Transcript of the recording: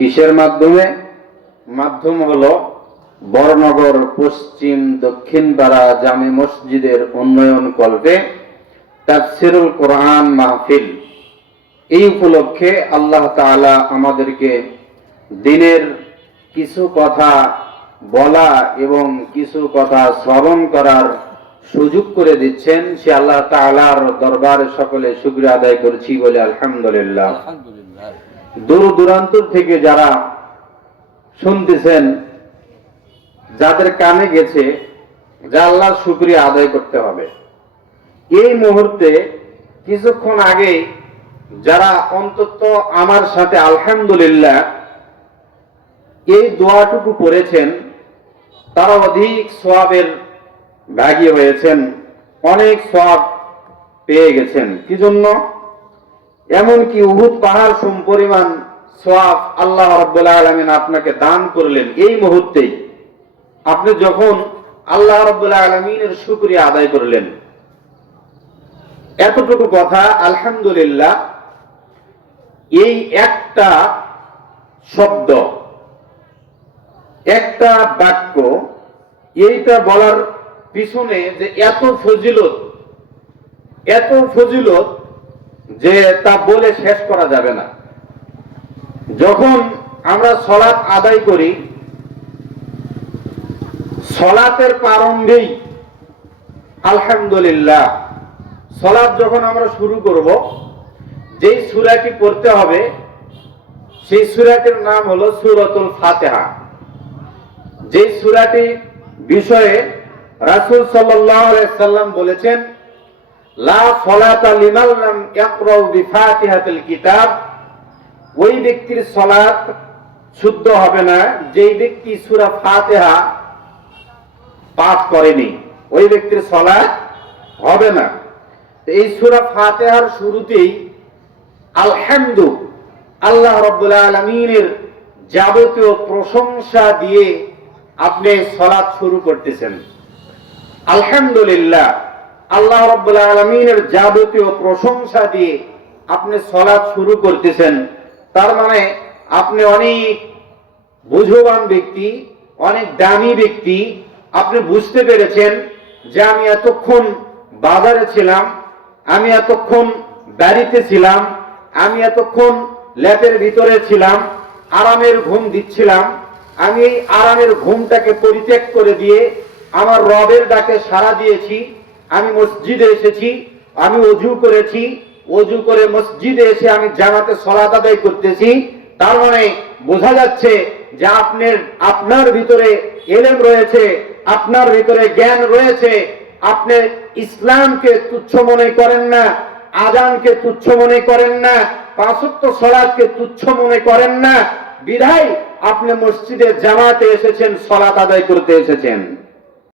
কিসের মাধ্যমে? মাধ্যম হলো বরনগর পশ্চিম দক্ষিণ পাড়া জামে মসজিদের উন্নয়ন কল্পে তাফসিরুল কোরআন মাহফিল। এই উপলক্ষে আল্লাহ তাআলা আমাদেরকে দিনের কিছু কথা বলা এবং কিছু কথা শ্রবণ করার সুযোগ করে দিচ্ছেন। সে আল্লাহ তাআলার দরবারে সকলে শুকরিয়া আদায় করছি বলে আলহামদুলিল্লাহ। দূর দূরান্তর থেকে যারা শুনতেছেন, যাদের কানে গেছে, যা আল্লাহর শুক্রিয়া আদায় করতে হবে। এই মুহূর্তে কিছুক্ষণ আগে যারা অন্তত আমার সাথে আলহামদুলিল্লাহ এই দোয়াটুকু পড়েছেন, তারা অধিক সোয়াবের ভাগী হয়েছেন, অনেক সোয়াব পেয়ে গেছেন। কি জন্য? এমনকি উহুদ পাহাড় সম পরিমাণ আল্লাহ রব্বুল আলমিন আপনাকে দান করলেন এই মুহূর্তেই। আপনি যখন আল্লাহ রব্বুল আলমিনের শুক্রিয়া আদায় করলেন। এতটুকু কথা, আলহামদুলিল্লাহ, এই একটা শব্দ, একটা বাক্য, এইটা বলার পিছনে যে এত ফজিলত এত ফজিলত যে তা বলে শেষ করা যাবে না। যখন আমরা সলাৎ আদায় করি, সলাতের প্রারম্ভেই আলহামদুলিল্লাহ, সলাৎ যখন আমরা শুরু করব, যেই সূরাটি পড়তে হবে, সেই সূরাটির নাম হলো সূরাতুল ফাতেহা। যে সূরাটি বিষয়ে রাসূল সাল্লাম বলেছেন লা সলাতা লিমান বিফাতিহাতিল কিতাব। ওই ব্যক্তির শুদ্ধ হবে না, যেই ব্যক্তি সূরা ফাতিহা পাঠ করেনি, ওই ব্যক্তির হবে না। এই সূরা ফাতিহার শুরুতেই আলহামদু, আল্লাহ যাবতীয় প্রশংসা দিয়ে আপনি সলাৎ শুরু করতেছেন। আলহামদুলিল্লাহ। আল্লাহ রব্বুল আলমিনের যাবতীয় প্রশংসা দিয়ে আপনি সলাৎ শুরু করতেছেন। তার মানে আপনি অনেক বুঝবান ব্যক্তি, অনেক দামি ব্যক্তি। আপনি বুঝতে পেরেছেন যে আমি এতক্ষণ বাজারে ছিলাম, আমি এতক্ষণ বাড়িতে ছিলাম, আমি এতক্ষণ ল্যাপের ভিতরে ছিলাম, আরামের ঘুম দিচ্ছিলাম। আমি এই আরামের ঘুমটাকে পরিত্যাগ করে দিয়ে আমার রবের ডাকে সাড়া দিয়েছি। আমি মসজিদে এসেছি, আমি অজু করেছি, অজু করে মসজিদে এসে আমি জামাতে সলাত আদায় করতেছি। তার মানে বোঝা যাচ্ছে যে আপনার আপনার ভিতরে এলেম রয়েছে, আপনার ভিতরে জ্ঞান রয়েছে। আপনি ইসলামকে তুচ্ছ মনে করেন না, আজানকে তুচ্ছ মনে করেন না পাঁচত্ব সলাদকে তুচ্ছ মনে করেন না। বিধায় আপনি মসজিদে জামাতে এসেছেন, সলাত আদায় করতে এসেছেন।